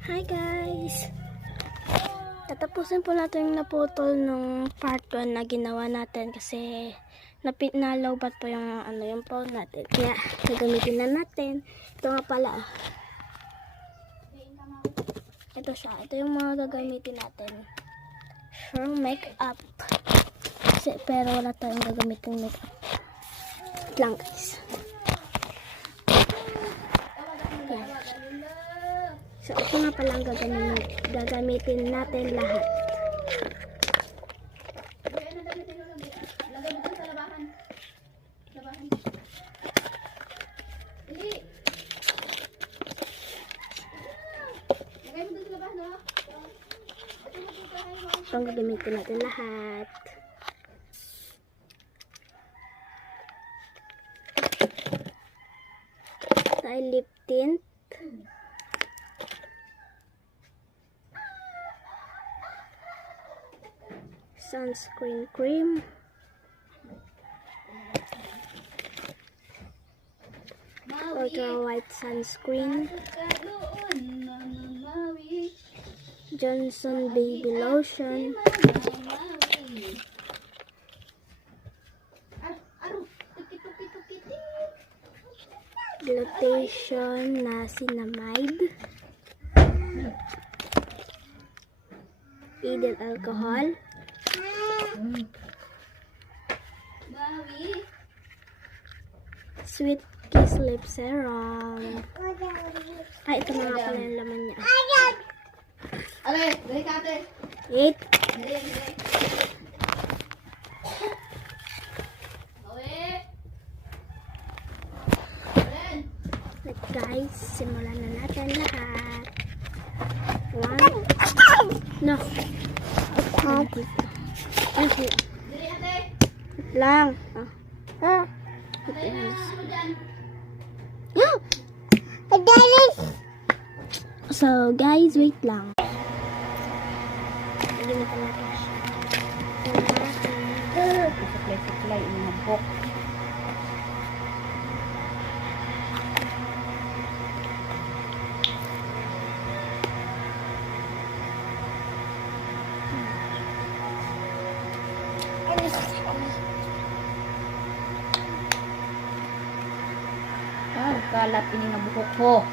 Hi guys! Tatapusin po natin yung naputol nung part 1 na ginawa natin kasi nalowbat po yung yung phone natin. Kaya gagamitin na natin. Ito nga pala. Ito siya. Ito yung mga gagamitin natin. Sure, makeup. Pero wala tayong gagamitin makeup. Wait lang guys. Yan. So, ito nga pala ang gagamitin natin lahat. Ito ang gagamitin natin lahat. Tayo lip tint. Sunscreen cream. Ultra white sunscreen. Johnson baby lotion. Glutation na cinnamide. Ethyl alcohol. Sweet Kiss lip serum. Ay, ito na nga pala yung laman niya. Ale, dali ka ate. Wait. Let's guys, simulan na natin lahat. One. No. Okay. Okay. Wait lang. So guys, wait lang. Gamitin natin siya. Supply, inabok. Kalat ini na buhok ko.